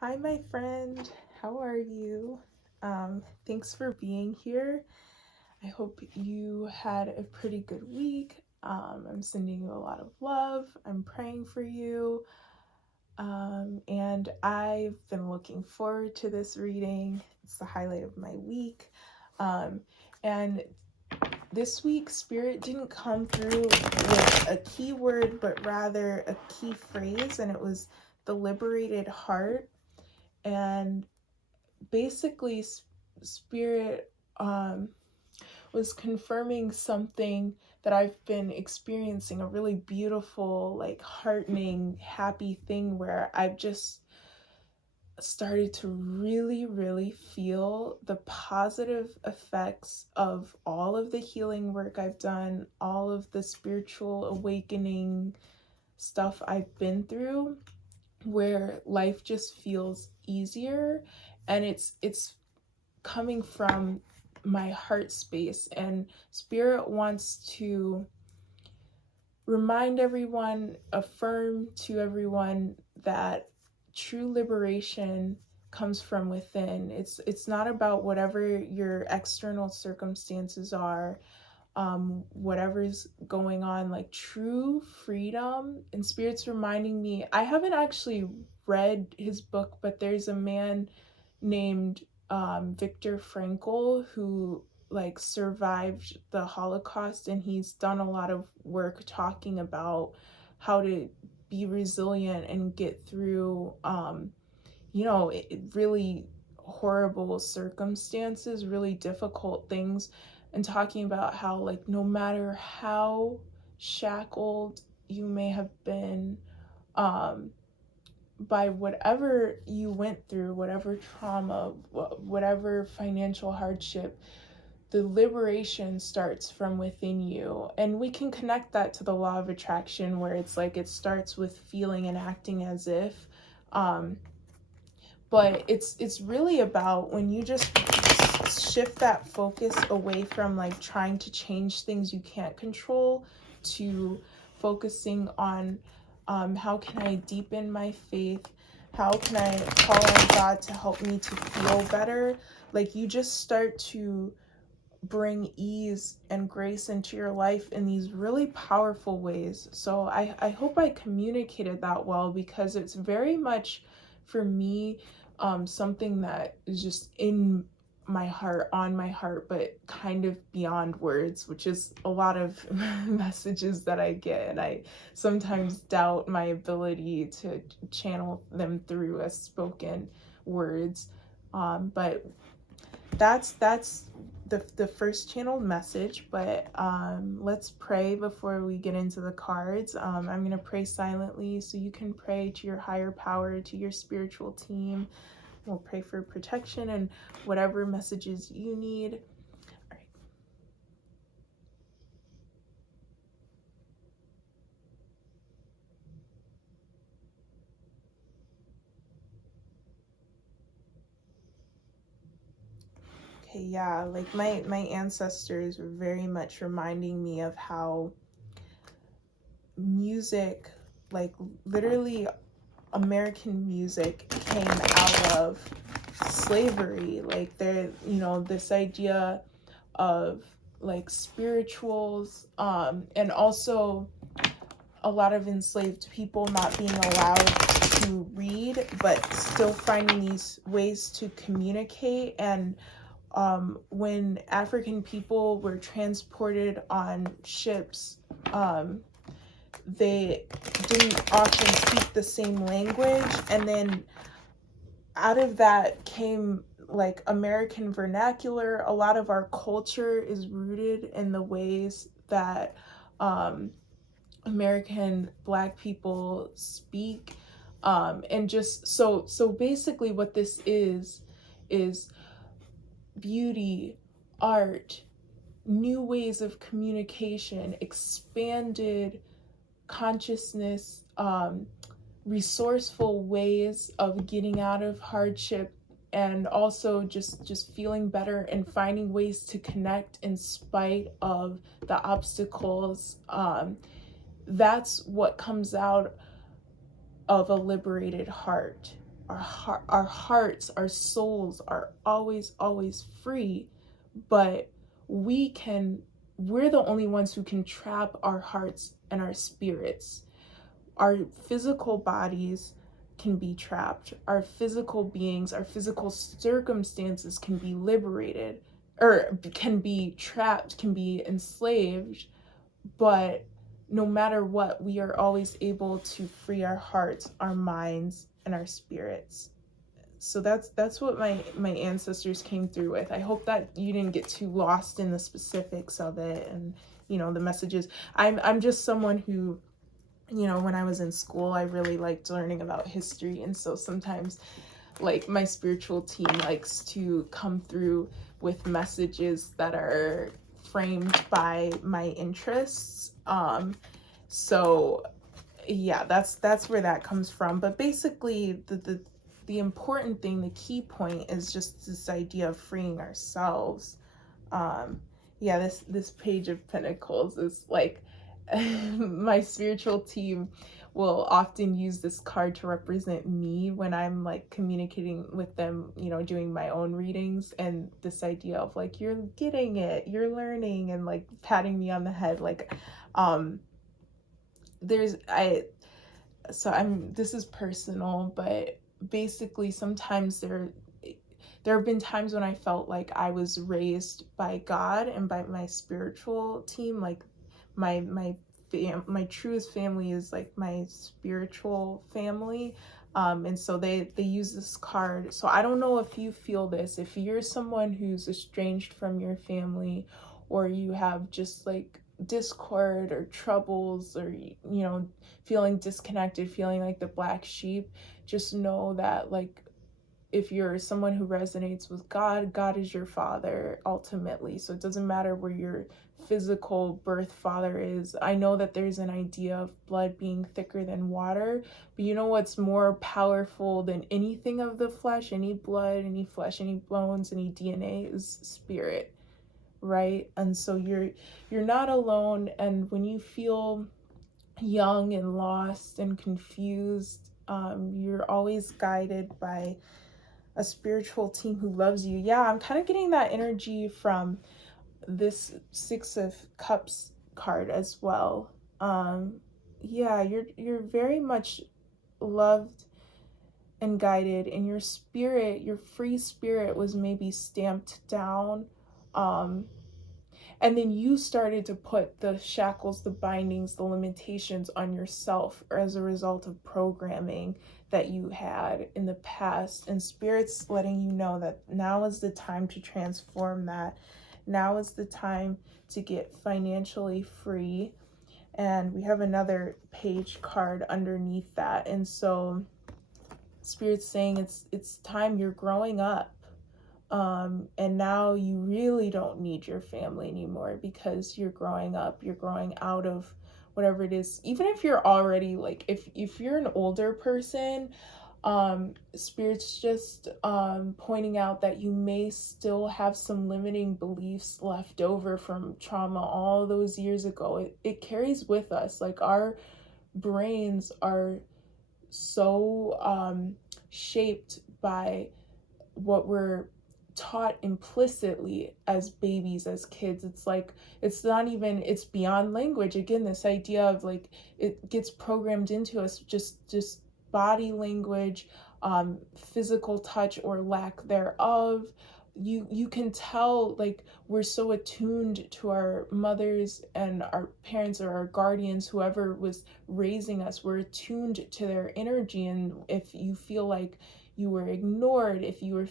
Hi, my friend. How are you? Thanks for being here. I hope you had a pretty good week. I'm sending you a lot of love. I'm praying for you. And I've been looking forward to this reading. It's the highlight of my week. And this week, Spirit didn't come through with a key word, but rather a key phrase, and it was the liberated heart. And basically Spirit was confirming something that I've been experiencing, a really beautiful, like heartening, happy thing where I've just started to really feel the positive effects of all of the healing work I've done, all of the spiritual awakening stuff I've been through, where life just feels easier. And it's coming from my heart space, and Spirit wants to remind everyone, affirm to everyone that true liberation comes from within. It's not about whatever your external circumstances are, whatever's going on. Like true freedom. And Spirit's reminding me, I haven't actually read his book, but there's a man named Viktor Frankl who like survived the Holocaust, and he's done a lot of work talking about how to be resilient and get through really horrible circumstances, really difficult things, and talking about how, like, no matter how shackled you may have been um, by whatever you went through, whatever trauma, whatever financial hardship, the liberation starts from within you. And we can connect that to the law of attraction, where it's like it starts with feeling and acting as if. But it's really about when you just shift that focus away from like trying to change things you can't control to focusing on how can I deepen my faith, how can I call on God to help me to feel better. Like you just start to bring ease and grace into your life in these really powerful ways. So I hope I communicated that well, because it's very much for me something that is just in my heart, on my heart, but kind of beyond words, which is a lot of messages that I get, and I sometimes doubt my ability to channel them through as spoken words. But that's the first channel message. But let's pray before we get into the cards. I'm going to pray silently so you can pray to your higher power, to your spiritual team. We'll pray for protection and whatever messages you need. All right. Okay, yeah, like my ancestors were very much reminding me of how music, like literally American music, came out of slavery. Like there, this idea of like spirituals, and also a lot of enslaved people not being allowed to read, but still finding these ways to communicate. And when African people were transported on ships, they didn't often speak the same language. And then out of that came like American vernacular. A lot of our culture is rooted in the ways that American Black people speak. And just so basically what this is beauty, art, new ways of communication, expanded consciousness, resourceful ways of getting out of hardship, and also just feeling better and finding ways to connect in spite of the obstacles. That's what comes out of a liberated heart. our hearts, our souls are always free, but we're the only ones who can trap our hearts and our spirits. Our physical bodies can be trapped. Our physical beings, our physical circumstances can be liberated, or can be trapped, can be enslaved, but no matter what, we are always able to free our hearts, our minds, and our spirits. So that's what my ancestors came through with. I hope that you didn't get too lost in the specifics of it and the messages. I'm just someone who, when I was in school, I really liked learning about history, and so sometimes like my spiritual team likes to come through with messages that are framed by my interests. So yeah, that's where that comes from. But basically the important thing, the key point is just this idea of freeing ourselves. Yeah, this page of pentacles is like my spiritual team will often use this card to represent me when I'm like communicating with them, doing my own readings, and this idea of like, you're getting it, you're learning, and like patting me on the head. Like there's I so I'm this is personal, but basically sometimes there have been times when I felt like I was raised by God and by my spiritual team. Like my truest family is like my spiritual family. And so they use this card. So I don't know if you feel this, if you're someone who's estranged from your family, or you have just like discord or troubles, or feeling disconnected, feeling like the black sheep. Just know that like, if you're someone who resonates with God, God is your father ultimately. So it doesn't matter where your physical birth father is. I know that there's an idea of blood being thicker than water, but you know what's more powerful than anything of the flesh, any blood, any flesh, any bones, any DNA, is spirit, right? And so you're not alone. And when you feel young and lost and confused, you're always guided by a spiritual team who loves you. Yeah, I'm kind of getting that energy from this Six of Cups card as well. Yeah, you're very much loved and guided, and your spirit, your free spirit, was maybe stamped down. And then you started to put the shackles, the bindings, the limitations on yourself, or as a result of programming that you had in the past. And Spirit's letting you know that now is the time to transform that. Now is the time to get financially free. And we have another page card underneath that. And so Spirit's saying it's time, you're growing up. And now you really don't need your family anymore, because you're growing up, you're growing out of whatever it is. Even if you're already like, if you're an older person, Spirit's just pointing out that you may still have some limiting beliefs left over from trauma all those years ago. It carries with us. Like, our brains are so shaped by what we're taught implicitly as babies, as kids. It's like, it's not even, it's beyond language. Again, this idea of like, it gets programmed into us, just body language, physical touch or lack thereof. You can tell, like, we're so attuned to our mothers and our parents or our guardians, whoever was raising us. We're attuned to their energy. And if you feel like you were ignored, if you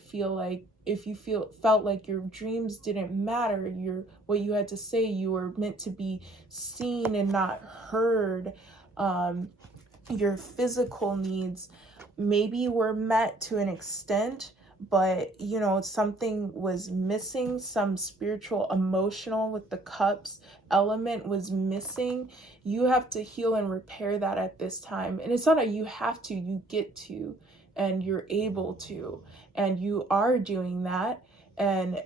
felt like your dreams didn't matter, what you had to say, you were meant to be seen and not heard, your physical needs maybe were met to an extent, but something was missing. Some spiritual, emotional, with the cups element, was missing. You have to heal and repair that at this time. And it's not a you have to, you get to, and you're able to, and you are doing that. And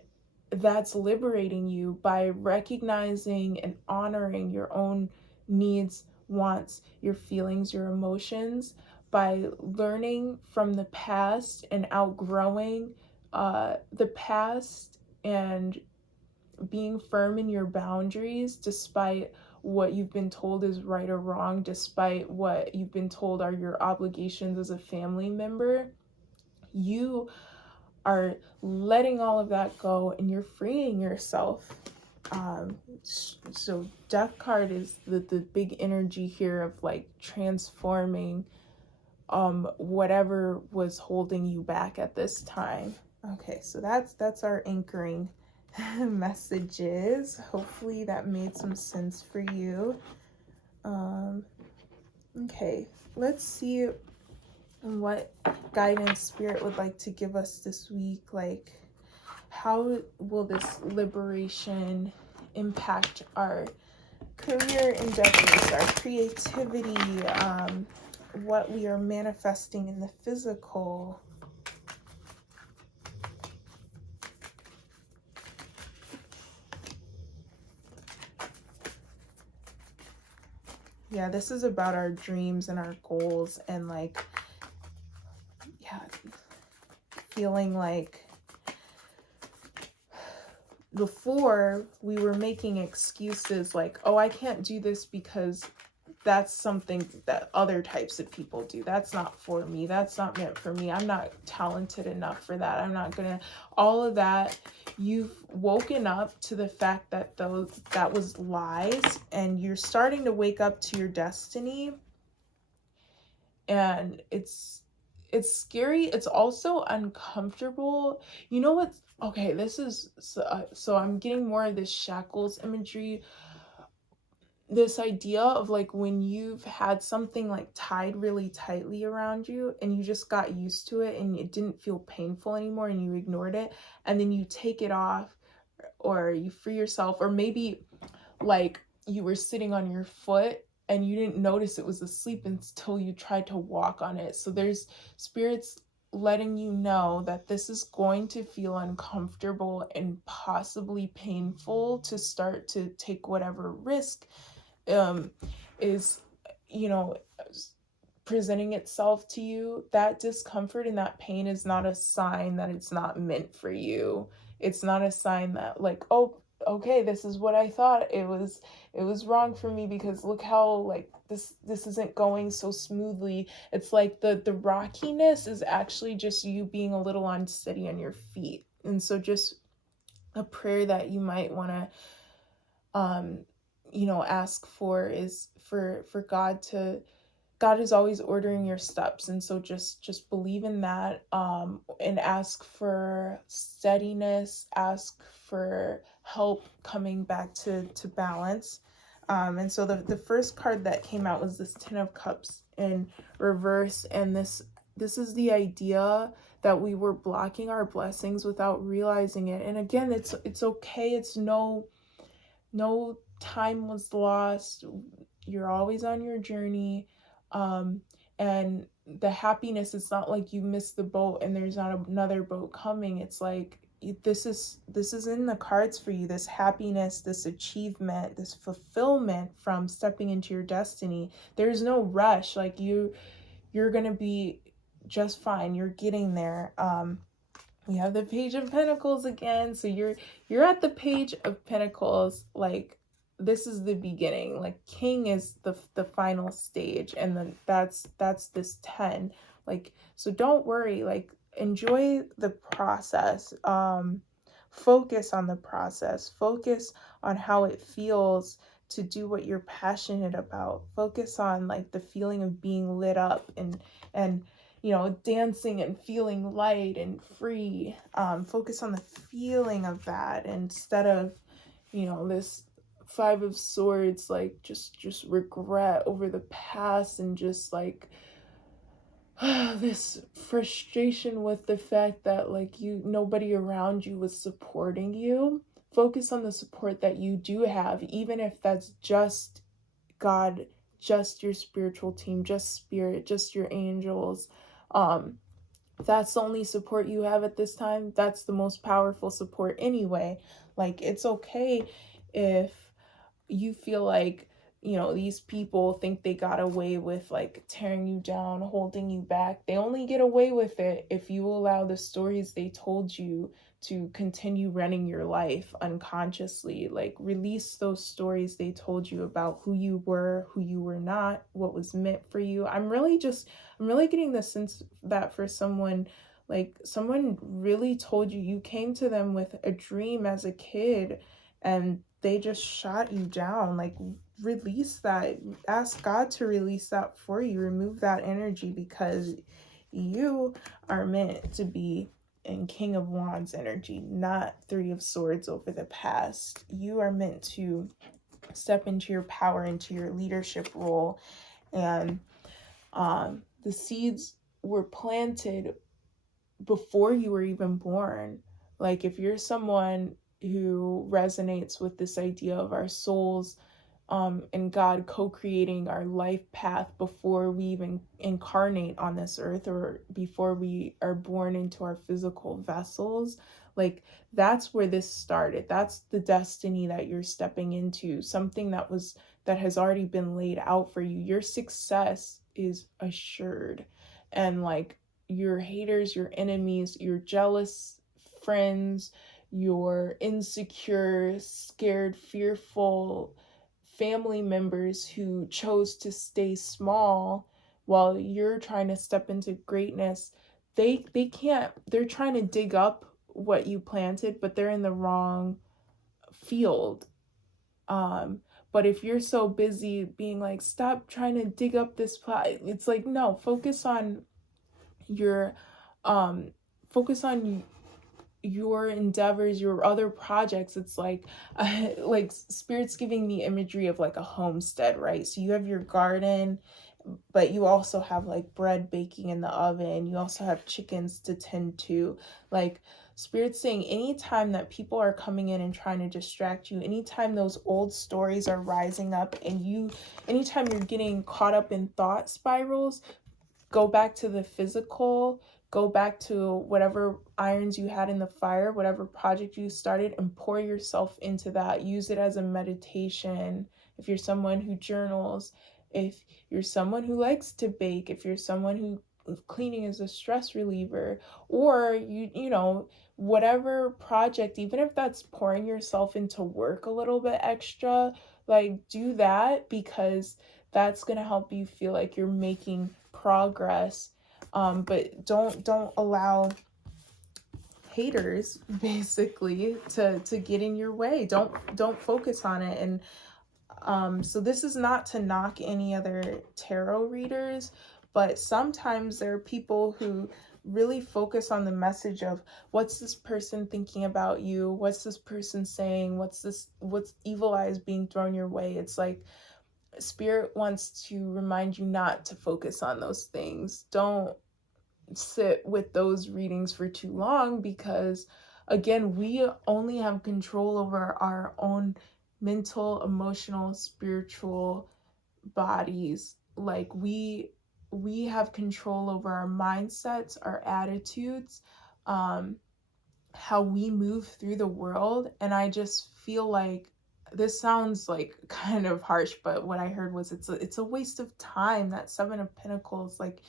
that's liberating you by recognizing and honoring your own needs, wants, your feelings, your emotions. by learning from the past and outgrowing the past and being firm in your boundaries despite what you've been told is right or wrong, despite what you've been told are your obligations as a family member, you are letting all of that go and you're freeing yourself. So death card is the big energy here of like transforming whatever was holding you back at this time. Okay, so that's our anchoring messages. Hopefully that made some sense for you. Okay, let's see what guidance spirit would like to give us this week. Like, how will this liberation impact our career endeavors, our creativity, what we are manifesting in the physical? Yeah, this is about our dreams and our goals and like, yeah, feeling like before we were making excuses like, oh, I can't do this because that's something that other types of people do. That's not for me. That's not meant for me. I'm not talented enough for that. I'm not gonna, all of that. You've woken up to the fact that that was lies, and you're starting to wake up to your destiny. And it's scary. It's also uncomfortable. You know what's okay? This is so I'm getting more of this shackles imagery. This idea of like when you've had something like tied really tightly around you and you just got used to it and it didn't feel painful anymore and you ignored it, and then you take it off or you free yourself, or maybe like you were sitting on your foot and you didn't notice it was asleep until you tried to walk on it. So there's spirits letting you know that this is going to feel uncomfortable and possibly painful to start to take whatever risk is, you know, presenting itself to you. That discomfort and that pain is not a sign that it's not meant for you. It's not a sign that like, oh, okay, this is what I thought. It was wrong for me because look how like this isn't going so smoothly. It's like the rockiness is actually just you being a little unsteady on your feet. And so just a prayer that you might want to ask for is for God is always ordering your steps, and so just believe in that, and ask for steadiness, ask for help coming back to balance. And so the first card that came out was this Ten of Cups in reverse, and this is the idea that we were blocking our blessings without realizing it. And again, it's okay. It's no time was lost. You're always on your journey. And the happiness, it's not like you missed the boat and there's not another boat coming. It's like this is in the cards for you, this happiness, this achievement, this fulfillment from stepping into your destiny. There's no rush. Like you're gonna be just fine. You're getting there. We have the Page of Pentacles again. So you're at the Page of Pentacles. Like this is the beginning. Like King is the final stage, and then that's this 10. Like, so don't worry. Like, enjoy the process. Focus on the process. Focus on how it feels to do what you're passionate about. Focus on like the feeling of being lit up and dancing and feeling light and free. Focus on the feeling of that instead of, this Five of Swords, like just regret over the past and just like this frustration with the fact that like nobody around you was supporting you. Focus on the support that you do have, even if that's just God, just your spiritual team, just spirit, just your angels. That's the only support you have at this time. That's the most powerful support anyway. Like, it's okay if you feel like these people think they got away with like tearing you down, holding you back. They only get away with it if you allow the stories they told you to continue running your life unconsciously. Like, release those stories they told you about who you were not, what was meant for you. I'm really getting the sense that for someone, like, someone really told you came to them with a dream as a kid and they just shot you down. Like, release that. Ask God to release that for you. Remove that energy, because you are meant to be in King of Wands energy, not Three of Swords over the past. You are meant to step into your power, into your leadership role. And the seeds were planted before you were even born. Like, if you're someone who resonates with this idea of our souls and God co-creating our life path before we even incarnate on this earth, or before we are born into our physical vessels, like, that's where this started. That's the destiny that you're stepping into, something that has already been laid out for you. Your success is assured. And like, your haters, your enemies, your jealous friends, your insecure, scared, fearful family members who chose to stay small while you're trying to step into greatness, they can't. They're trying to dig up what you planted, but they're in the wrong field. But if you're so busy being like, stop trying to dig up this plot, it's like, no, focus on your focus on your endeavors, your other projects. It's like Spirit's giving me imagery of like a homestead, right? So you have your garden, but you also have like bread baking in the oven. You also have chickens to tend to. Like, Spirit's saying, anytime that people are coming in and trying to distract you, anytime those old stories are rising up, and anytime you're getting caught up in thought spirals, go back to the physical, go back to whatever irons you had in the fire, whatever project you started, and pour yourself into that. Use it as a meditation. If you're someone who journals, if you're someone who likes to bake, if you're someone who cleaning is a stress reliever, or whatever project, even if that's pouring yourself into work a little bit extra, like, do that, because that's going to help you feel like you're making progress. But don't allow haters basically to get in your way. Don't focus on it. And so this is not to knock any other tarot readers, but sometimes there are people who really focus on the message of, what's this person thinking about you, what's this person saying, what's evil eyes being thrown your way. It's like, Spirit wants to remind you not to focus on those things. Don't sit with those readings for too long, because again, we only have control over our own mental, emotional, spiritual bodies. Like, we have control over our mindsets, our attitudes, how we move through the world. And I just feel like, this sounds like kind of harsh, but what I heard was, it's a waste of time. That Seven of Pentacles, like,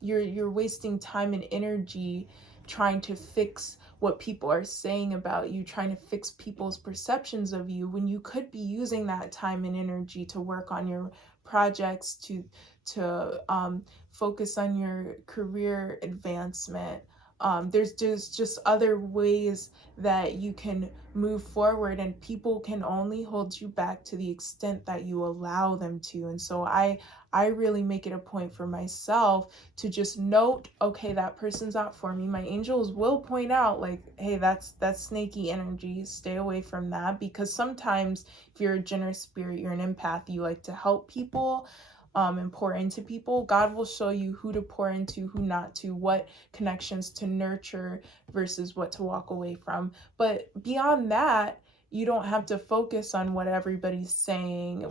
you're wasting time and energy trying to fix what people are saying about you, trying to fix people's perceptions of you, when you could be using that time and energy to work on your projects, to focus on your career advancement. There's just other ways that you can move forward, and people can only hold you back to the extent that you allow them to. And so I really make it a point for myself to just note, okay, that person's not for me. My angels will point out, like, hey, that's snaky energy, stay away from that. Because sometimes, if you're a generous spirit, you're an empath, you like to help people, and pour into people. God will show you who to pour into, who not to, what connections to nurture versus what to walk away from. But beyond that, you don't have to focus on what everybody's saying,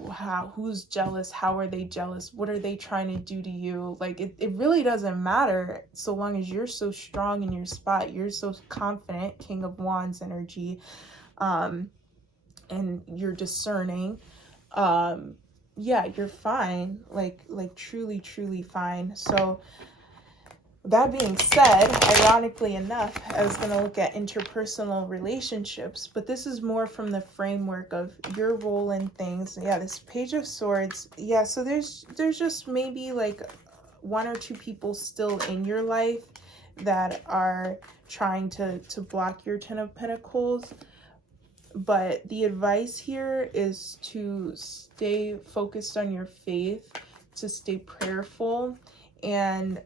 who's jealous, how are they jealous, what are they trying to do to you. Like, it really doesn't matter, so long as you're so strong in your spot, you're so confident, King of Wands energy, and you're discerning. yeah, you're fine, like truly, truly fine. So that being said, ironically enough, I was going to look at interpersonal relationships, but this is more from the framework of your role in things. Yeah, this Page of Swords. Yeah, so there's just maybe like one or two people still in your life that are trying to block your Ten of Pentacles. But the advice here is to stay focused on your faith, to stay prayerful, and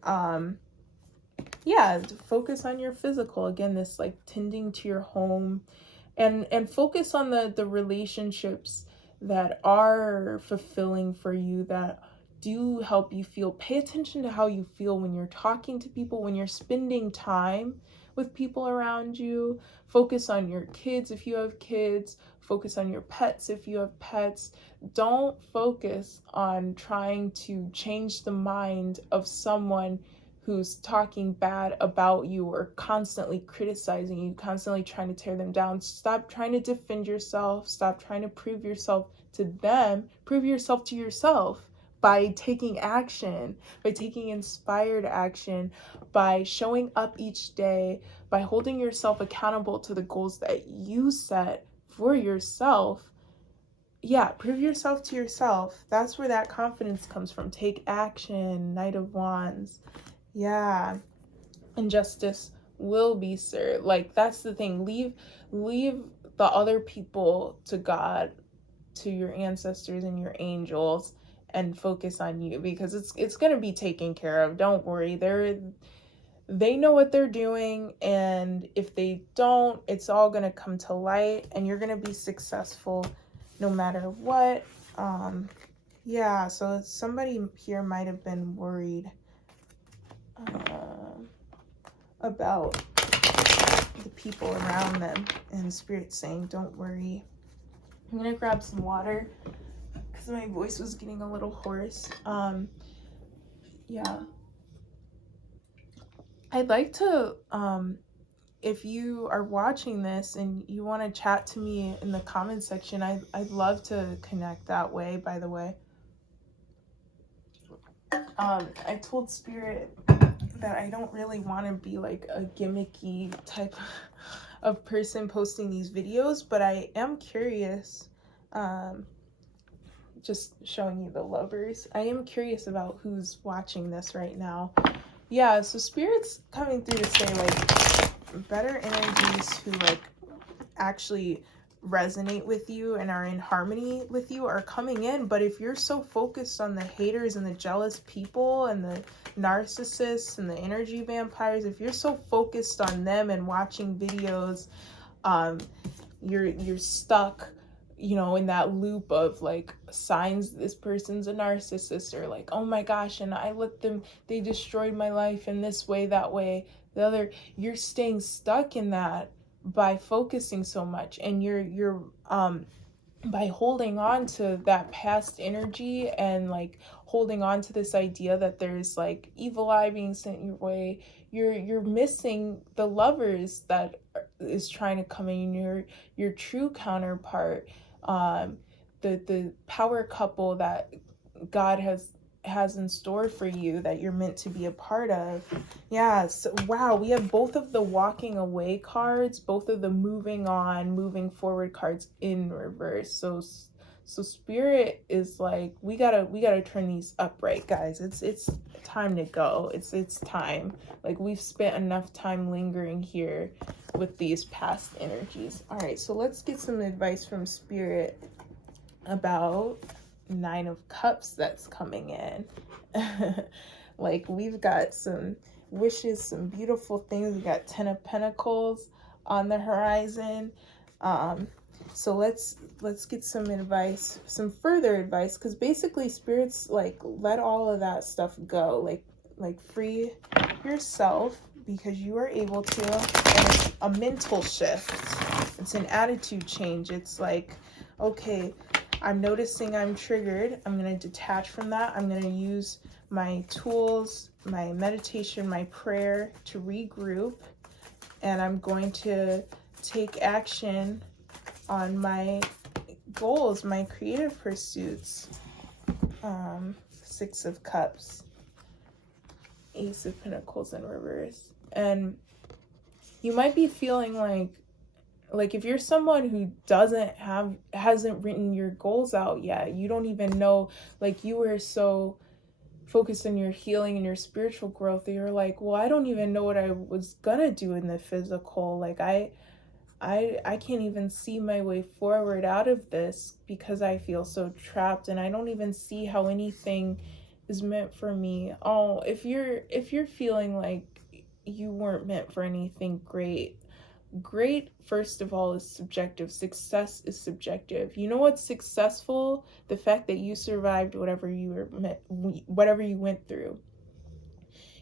yeah, focus on your physical. Again, this like tending to your home, and focus on the relationships that are fulfilling for you, that do help you feel. Pay attention to how you feel when you're talking to people, when you're spending time with people around you. Focus on your kids if you have kids. Focus on your pets if you have pets. Don't focus on trying to change the mind of someone who's talking bad about you or constantly criticizing you, constantly trying to tear them down. Stop trying to defend yourself. Stop trying to prove yourself to them. Prove yourself to yourself by taking action, by taking inspired action, by showing up each day, by holding yourself accountable to the goals that you set for yourself. Yeah, prove yourself to yourself. That's where that confidence comes from. Take action, Knight of Wands. Yeah, and justice will be served. Like, that's the thing. Leave the other people to God, to your ancestors and your angels, and focus on you, because it's gonna be taken care of. Don't worry. They know what they're doing, and if they don't, it's all gonna come to light, and you're gonna be successful no matter what. Yeah, so somebody here might have been worried about the people around them, and Spirit saying, don't worry. I'm gonna grab some water because my voice was getting a little hoarse. Yeah, I'd like to, if you are watching this and you want to chat to me in the comment section, I'd love to connect that way, by the way. I told Spirit that I don't really want to be like a gimmicky type of person posting these videos, but I am curious, just showing you the lovers. I am curious about who's watching this right now. Yeah, so Spirit's coming through to say like better energies who like actually resonate with you and are in harmony with you are coming in. But if you're so focused on the haters and the jealous people and the narcissists and the energy vampires, if you're so focused on them and watching videos, you're stuck, you know, in that loop of like signs this person's a narcissist, or like, oh my gosh, and I let them, they destroyed my life in this way, that way, the other. You're staying stuck in that by focusing so much, and you're by holding on to that past energy, and like holding on to this idea that there's like evil eye being sent your way. You're missing the lovers that is trying to come in, your true counterpart, the power couple that God has in store for you, that you're meant to be a part of. Yeah, so wow, we have both of the walking away cards, both of the moving on, moving forward cards in reverse. So Spirit is like, we gotta turn these upright, guys. It's time to go. It's time. Like, we've spent enough time lingering here with these past energies. All right, so let's get some advice from Spirit about Nine of Cups that's coming in. Like, we've got some wishes, some beautiful things. We got Ten of Pentacles on the horizon. So let's get some advice, some further advice, because basically Spirit's like, let all of that stuff go. Like free yourself, because you are able to. And it's a mental shift. It's an attitude change. It's like, okay, I'm noticing I'm triggered. I'm going to detach from that. I'm going to use my tools, my meditation, my prayer to regroup. And I'm going to take action on my goals, my creative pursuits. Six of Cups, Ace of Pentacles in reverse. And you might be feeling like if you're someone who hasn't written your goals out yet, you don't even know, like you were so focused on your healing and your spiritual growth that you're like, well, I don't even know what I was gonna do in the physical. Like I can't even see my way forward out of this because I feel so trapped, and I don't even see how anything is meant for me. Oh, if you're feeling like you weren't meant for anything, great, first of all, is subjective. Success is subjective. You know what's successful? The fact that you survived whatever you went through.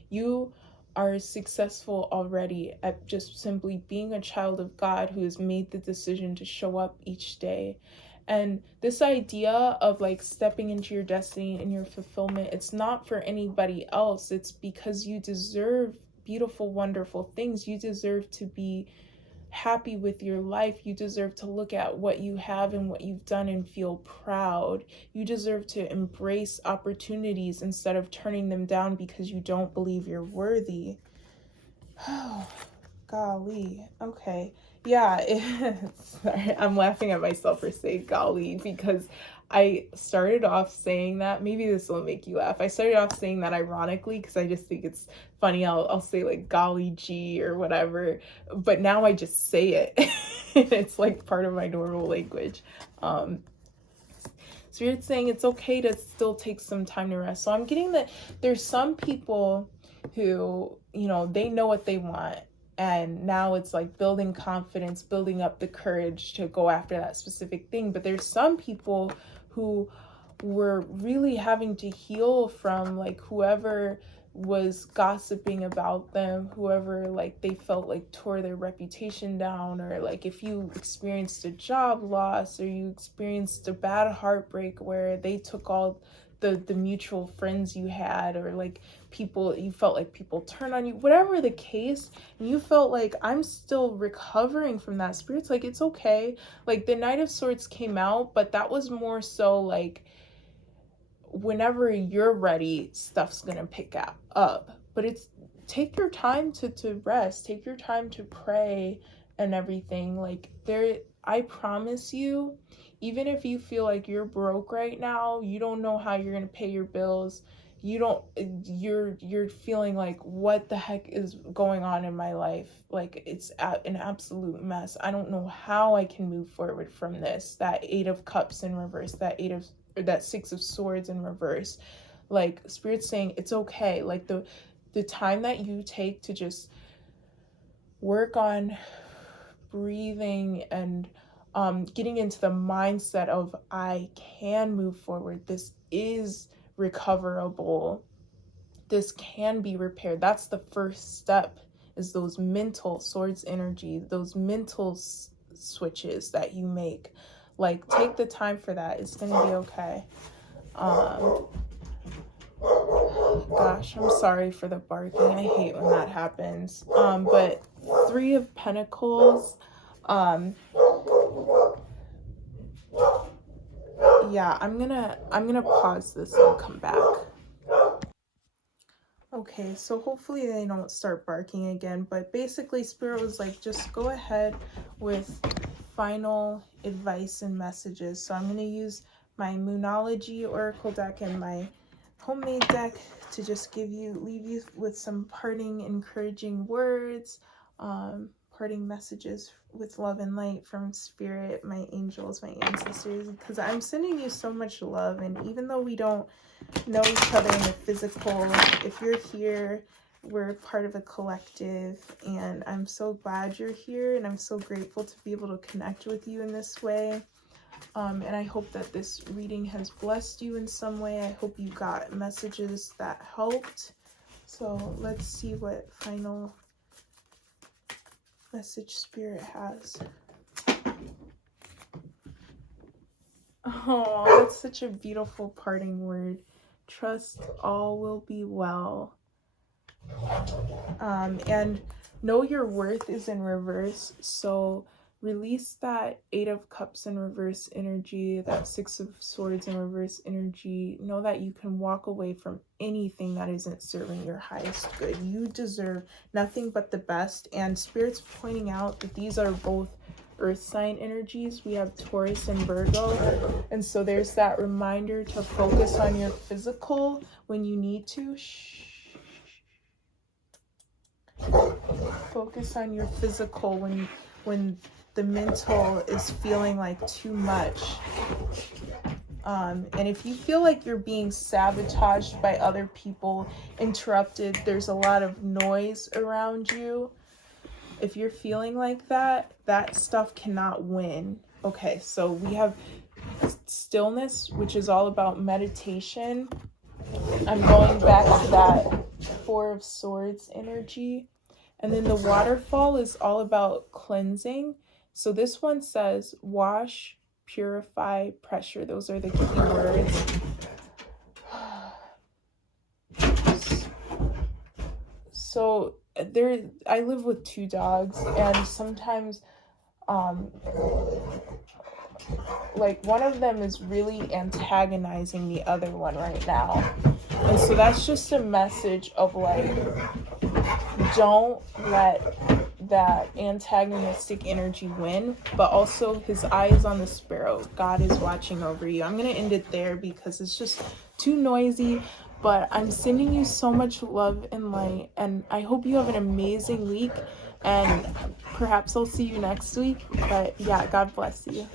You are successful already at just simply being a child of God who has made the decision to show up each day. And this idea of like stepping into your destiny and your fulfillment, it's not for anybody else. It's because you deserve beautiful, wonderful things. You deserve to be happy with your life. You deserve to look at what you have and what you've done and feel proud. You deserve to embrace opportunities instead of turning them down because you don't believe you're worthy. Oh, golly. Okay. Yeah. Sorry, I'm laughing at myself for saying golly because I started off saying that. Maybe this will make you laugh. I started off saying that ironically because I just think it's funny. I'll say like golly gee or whatever, but now I just say it. It's like part of my normal language. Spirit's saying it's okay to still take some time to rest. So I'm getting that there's some people who, they know what they want. And now it's like building confidence, building up the courage to go after that specific thing. But there's some people who were really having to heal from like whoever was gossiping about them, whoever like they felt like tore their reputation down, or like if you experienced a job loss or you experienced a bad heartbreak where they took all the mutual friends you had, or like people, you felt like people turn on you, whatever the case, and you felt like I'm still recovering from that. Spirit's like, it's okay. Like the Knight of Swords came out, but that was more so like whenever you're ready, stuff's gonna pick up. But it's take your time to rest, take your time to pray and everything. Like I promise you, even if you feel like you're broke right now, you don't know how you're gonna pay your bills, you're feeling like, what the heck is going on in my life? Like it's an absolute mess. I don't know how I can move forward from this. That Eight of Cups in reverse, that Six of Swords in reverse. Like Spirit's saying it's okay. Like the time that you take to just work on breathing and getting into the mindset of I can move forward. This is recoverable. This can be repaired. That's the first step, is those mental Swords energy, those mental switches that you make. Like take the time for that. It's gonna be okay. Gosh, I'm sorry for the barking. I hate when that happens. But Three of Pentacles. Yeah, I'm gonna pause this and come back. Okay, so hopefully they don't start barking again, but basically Spirit was like, just go ahead with final advice and messages. So I'm going to use my Moonology Oracle deck and my homemade deck to just leave you with some parting encouraging words, parting messages with love and light from Spirit, my angels, my ancestors, because I'm sending you so much love. And even though we don't know each other in the physical, if you're here, we're part of a collective, and I'm so glad you're here, and I'm so grateful to be able to connect with you in this way. And I hope that this reading has blessed you in some way. I hope you got messages that helped. So let's see what final message Spirit has. Oh, that's such a beautiful parting word. Trust all will be well. And know your worth is in reverse. So release that Eight of Cups in reverse energy, that Six of Swords in reverse energy. Know that you can walk away from anything that isn't serving your highest good. You deserve nothing but the best. And Spirit's pointing out that these are both earth sign energies. We have Taurus and Virgo. And so there's that reminder to focus on your physical when you need to. Focus on your physical when the mental is feeling like too much. And if you feel like you're being sabotaged by other people, interrupted, there's a lot of noise around you. If you're feeling like that, that stuff cannot win. Okay, so we have stillness, which is all about meditation. I'm going back to that Four of Swords energy. And then the waterfall is all about cleansing. So this one says wash, purify, pressure. Those are the key words. So I live with 2 dogs, and sometimes like one of them is really antagonizing the other one right now. And so that's just a message of like, don't let that antagonistic energy win, but also his eye is on the sparrow. God is watching over you. I'm going to end it there because it's just too noisy, but I'm sending you so much love and light, and I hope you have an amazing week, and perhaps I'll see you next week. But yeah, God bless you.